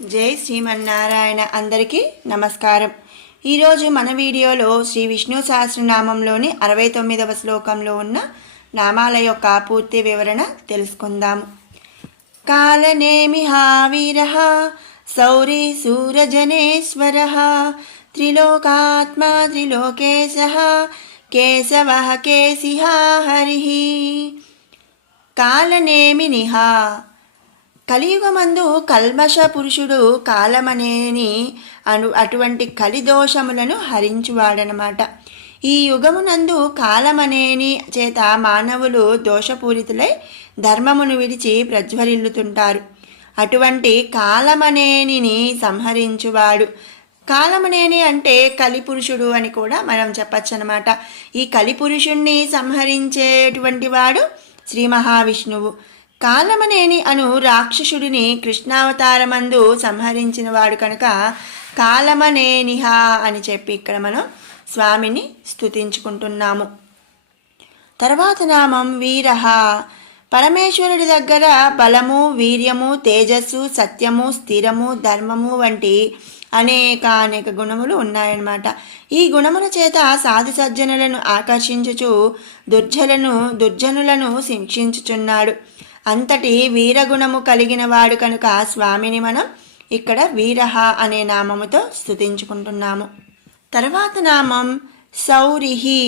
జై శ్రీమన్నారాయణ అందరికీ నమస్కారం. ఈరోజు మన వీడియోలో శ్రీ విష్ణు సహస్రనామంలోని అరవై తొమ్మిదవ శ్లోకంలో ఉన్న నామాల యొక్క పూర్తి వివరణ తెలుసుకుందాము. కాలనేమి హావీర సౌరీ సూరజనేశ్వర త్రిలోకాత్మా త్రిలోకేశ కేశవ కేసిహా హరి. కాలనేమి నిహా కలియుగమందు కల్మష పురుషుడు కాలమనేని అను అటువంటి కలిదోషములను హరించువాడనమాట. ఈ యుగమునందు కాలమనేని చేత మానవులు దోషపూరితులై ధర్మమును విడిచి ప్రజ్వరిల్లుతుంటారు. అటువంటి కాలమనేనిని సంహరించువాడు. కాలమనేని అంటే కలిపురుషుడు అని కూడా మనం చెప్పచ్చు అనమాట ఈ కలిపురుషుణ్ణి సంహరించేటువంటి వాడు శ్రీ మహావిష్ణువు. కాలమనేని అను రాక్షసుడిని కృష్ణావతారమందు సంహరించిన వాడు కనుక కాలమనేనిహ అని చెప్పి ఇక్కడ మనం స్వామిని స్తుతించుకుంటున్నాము. తర్వాత నామం వీరహ. పరమేశ్వరుడి దగ్గర బలము వీర్యము తేజస్సు సత్యము స్థిరము ధర్మము వంటి అనేక అనేక గుణములు ఉన్నాయన్నమాట. ఈ గుణముల చేత సాధు సజ్జనులను ఆకర్షించుచు దుర్జలను దుర్జనులను శిక్షించుచున్నాడు. అంతటి వీరగుణము కలిగిన వాడు కనుక స్వామిని మనం ఇక్కడ వీరహ అనే నామముతో స్థుతించుకుంటున్నాము తర్వాత నామం సౌరిహి.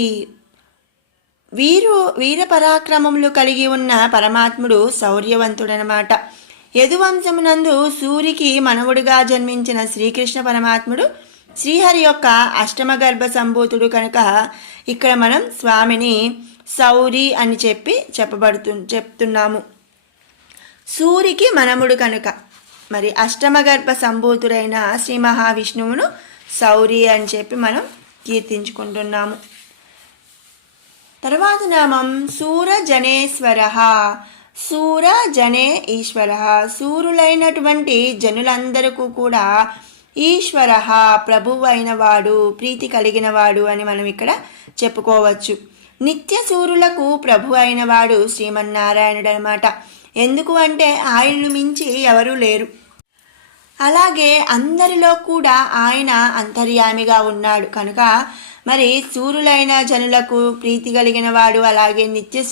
వీరు వీర పరాక్రమములు కలిగి ఉన్న పరమాత్ముడు శౌర్యవంతుడనమాట యదువంశమునందు సూరికి మనవుడిగా జన్మించిన శ్రీకృష్ణ పరమాత్ముడు శ్రీహరి యొక్క అష్టమ గర్భ సంభూతుడు కనుక ఇక్కడ మనం స్వామిని సౌరి అని చెప్పి చెప్పబడుతు చెప్తున్నాము. సూరికి మనముడు కనుక. మరి అష్టమ గర్భ సంభూతుడైన శ్రీ మహావిష్ణువును సౌరి అని చెప్పి మనం కీర్తించుకుంటున్నాము. తర్వాత నామం సూరజనేశ్వర. సూర జనే ఈశ్వర. సూరులైనటువంటి జనులందరకు కూడా ఈశ్వర ప్రభువు వాడు ప్రీతి కలిగిన వాడు అని మనం ఇక్కడ చెప్పుకోవచ్చు. నిత్య సూరులకు ప్రభు అయిన వాడు శ్రీమన్నారాయణుడు అనమాట ఎందుకు అంటే ఆయన్ను మించి ఎవరూ లేరు. అలాగే అందరిలో కూడా ఆయన అంతర్యామిగా ఉన్నాడు. కనుక మరి సూరులైన జనులకు ప్రీతి కలిగిన వాడు అలాగే నిత్య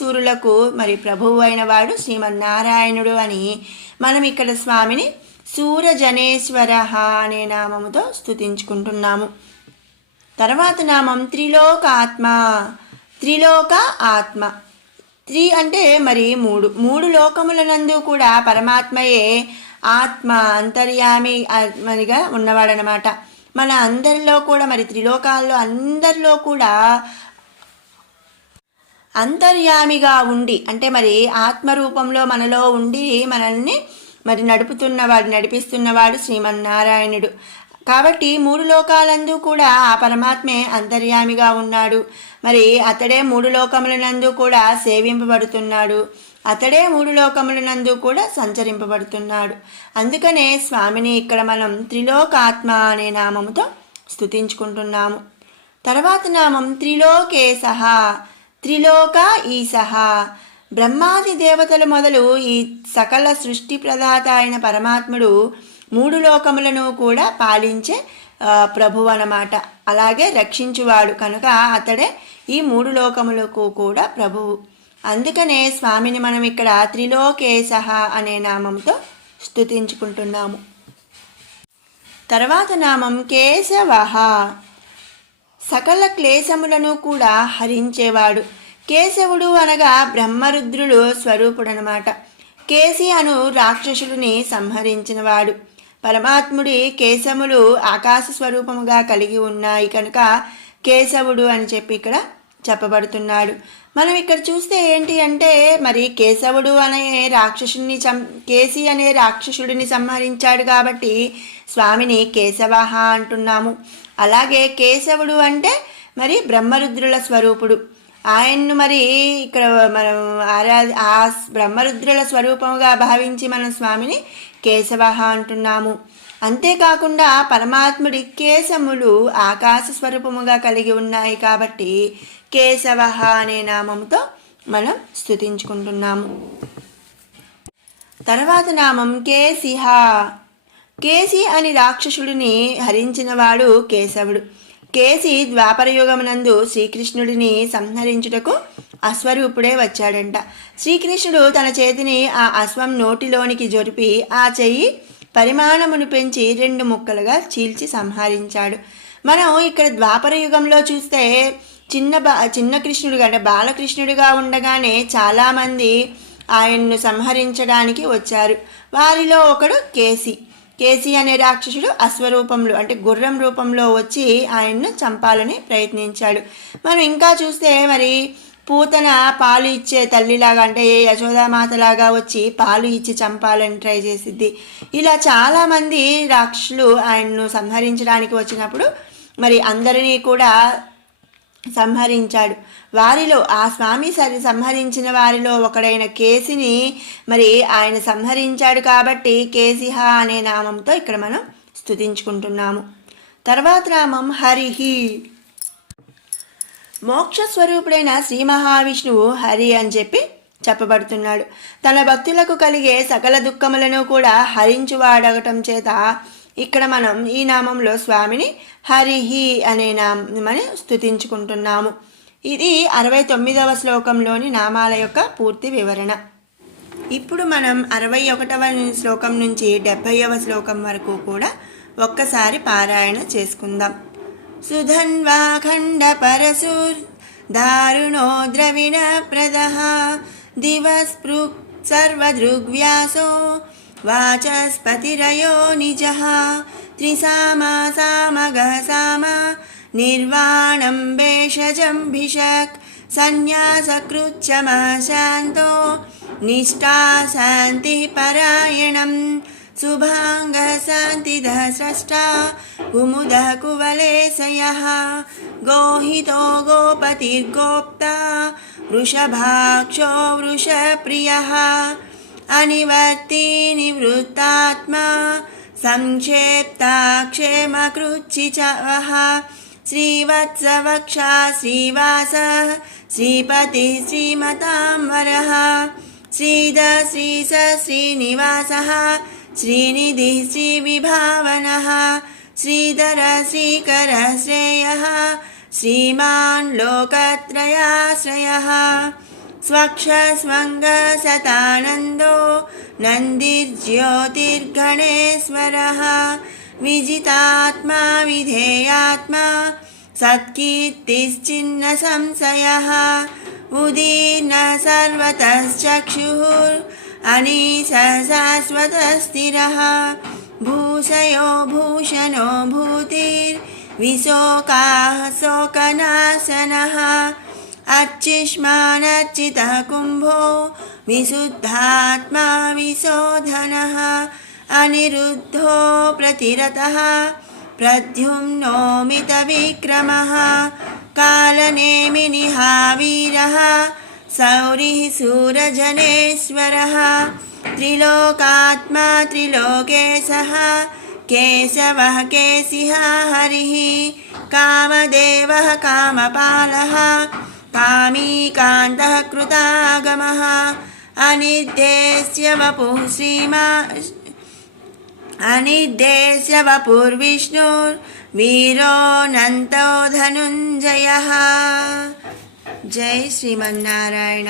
మరి ప్రభువు అయిన వాడు శ్రీమన్నారాయణుడు అని మనం ఇక్కడ స్వామిని సూరజనేశ్వర అనే నామముతో స్తుతించుకుంటున్నాము. తర్వాత నామం త్రిలోకాత్మ త్రిలోక ఆత్మ. త్రీ అంటే మరి మూడు. మూడు లోకములనందు కూడా పరమాత్మయే ఆత్మ అంతర్యామి మరిగా ఉన్నవాడనమాట. మన అందరిలో కూడా మరి త్రిలోకాల్లో అందరిలో కూడా అంతర్యామిగా ఉండి అంటే మరి ఆత్మరూపంలో మనలో ఉండి మనల్ని మరి నడుపుతున్నవాడు నడిపిస్తున్నవాడు శ్రీమన్నారాయణుడు. కాబట్టి మూడు లోకాలందు కూడా ఆ పరమాత్మే అంతర్యామిగా ఉన్నాడు. మరి అతడే మూడు లోకములనందు కూడా సేవింపబడుతున్నాడు. అతడే మూడు లోకములనందు కూడా సంచరింపబడుతున్నాడు. అందుకనే స్వామిని ఇక్కడ మనం త్రిలోకాత్మ అనే నామముతో స్థుతించుకుంటున్నాము తర్వాత నామం త్రిలోకే సహా త్రిలోక ఈ సహా. బ్రహ్మాది దేవతలు మొదలు ఈ సకల సృష్టి ప్రదాత అయిన పరమాత్ముడు మూడు లోకములను కూడా పాలించే ప్రభువు అన్నమాట అలాగే రక్షించువాడు. కనుక అతడే ఈ మూడు లోకములకు కూడా ప్రభువు. అందుకనే స్వామిని మనం ఇక్కడ త్రిలోకేశ అనే నామంతో స్తుతించుకుంటున్నాము. తర్వాత నామం కేశవ. సకల క్లేశములను కూడా హరించేవాడు. కేశవుడు అనగా బ్రహ్మరుద్రులు స్వరూపుడనమాట. కేసి అను రాక్షసుడిని సంహరించినవాడు. పరమాత్ముడి కేశములు ఆకాశ స్వరూపముగా కలిగి ఉన్నాయి కనుక కేశవుడు అని చెప్పి ఇక్కడ చెప్పబడుతున్నాడు. మనం ఇక్కడ చూస్తే ఏంటి అంటే మరి కేశవుడు అనే రాక్షసుని సం కేసి అనే రాక్షసుడిని సంహరించాడు కాబట్టి స్వామిని కేశవహ అంటున్నాము. అలాగే కేశవుడు అంటే మరి బ్రహ్మరుద్రుల స్వరూపుడు. ఆయన్ను మరి ఇక్కడ మనం ఆరా ఆ బ్రహ్మరుద్రుల స్వరూపముగా భావించి మనం స్వామిని కేశవ అంటున్నాము. అంతేకాకుండా పరమాత్ముడి కేశములు ఆకాశ స్వరూపముగా కలిగి ఉన్నాయి కాబట్టి కేశవ అనే నామంతో మనం స్థుతించుకుంటున్నాము తర్వాత నామం కేసిహ కేసి అని రాక్షసుడిని హరించినవాడు కేశవుడు. కేసి ద్వాపరయుగమునందు శ్రీకృష్ణుడిని సంహరించుటకు అశ్వరూపుడే వచ్చాడంట. శ్రీకృష్ణుడు తన చేతిని ఆ అశ్వం నోటిలోనికి జొరిపి ఆ చెయ్యి పరిమాణమును పెంచి రెండు ముక్కలుగా చీల్చి సంహరించాడు. మనం ఇక్కడ ద్వాపర యుగంలో చూస్తే చిన్న బా చిన్న కృష్ణుడుగా అంటే బాలకృష్ణుడిగా ఉండగానే చాలామంది ఆయన్ను సంహరించడానికి వచ్చారు. వారిలో ఒకడు కేసి. కేసీ అనే రాక్షసుడు అశ్వరూపంలో అంటే గుర్రం రూపంలో వచ్చి ఆయన్ను చంపాలని ప్రయత్నించాడు. మనం ఇంకా చూస్తే మరి పూతన పాలు ఇచ్చే తల్లిలాగా అంటే యశోదామాతలాగా వచ్చి పాలు ఇచ్చి చంపాలని ట్రై చేసిద్ది. ఇలా చాలామంది రాక్షసులు ఆయన్ను సంహరించడానికి వచ్చినప్పుడు మరి అందరినీ కూడా సంహరించాడు. వారిలో ఆ స్వామి సరి సంహరించిన వారిలో ఒకడైన కేసిని మరి ఆయన సంహరించాడు కాబట్టి కేసిహ అనే నామంతో ఇక్కడ మనం స్థుతించుకుంటున్నాము తర్వాత నామం హరిహి. మోక్ష స్వరూపుడైన శ్రీ మహావిష్ణువు హరి అని చెప్పి చెప్పబడుతున్నాడు. తన భక్తులకు కలిగే సకల దుఃఖములను కూడా హరించువాడగటం చేత ఇక్కడ మనం ఈ నామంలో స్వామిని హరిహి అనే నామని స్తుతించుకుంటున్నాము. ఇది అరవై తొమ్మిదవ శ్లోకంలోని నామాల యొక్క పూర్తి వివరణ. ఇప్పుడు మనం అరవై ఒకటవ శ్లోకం నుంచి డెబ్భైవ శ్లోకం వరకు కూడా ఒక్కసారి పారాయణ చేసుకుందాం. సుధన్వాఖండ పరసూర్ దారుణో ద్రవిణ ప్రద దివస్పృక్ సర్వదృగ్వ్యాసో వాచస్పతిరయో నిజ త్రిసామా సామగ సామ నిర్వాణం సన్యాసకృచ్చ సన్యాసకృచ్చమశాంతో నిష్టా శాంతి పరాయణం శుభాంగ शान्तिदः स्रष्टा కుముద కువలేశయ గోహితో गोपतिर्गोप्ता వృషభాక్షో వృషప్రియ అనివర్తి నివృత్తాత్మ సంక్షేప్తాక్షేమకృచ్చి చవః శ్రీవత్సవక్ష శ్రీవాస శ్రీపతి శ్రీమతాంబర శ్రీధ శ్రీస శ్రీనివాస శ్రీనిధి శ్రీవిభావన శ్రీధర శ్రీకర శ్రేయ శ్రీమాన్ లోకత్రయాశ్రయ स्वक्षस्वङ्गसतानन्दो नन्दिर्ज्योतिर्गणेश्वरः। विजितात्मा विधेयात्मा सत्कीर्तिश्चिन्न संशयः उदीर्न सर्वतश्चक्षुः अनीश शाश्वतस्थिरः भूषयो भूषणो भूतिर्विशोकाः शोकनाशनः। अर्चिष्मानर्चितः कुम्भो विशुद्धात्मा विशोधनः, अनिरुद्धो प्रतिरतः, प्रद्युम्नोमितविक्रमः, कालनेमिनिहावीरः, सौरिः सूरजनेश्वरः, त्रिलोकात्मा त्रिलोकेशः, केशवः केशिः हरिः, कामदेवः कामपालः कामीकान्तः कृतागमः अनिर्देश्य वपुः श्रीमा अनिर्देश्य वपुर्विष्णुर्वीरोऽनन्तो धनुञ्जयः जय श्रीमन्नारायण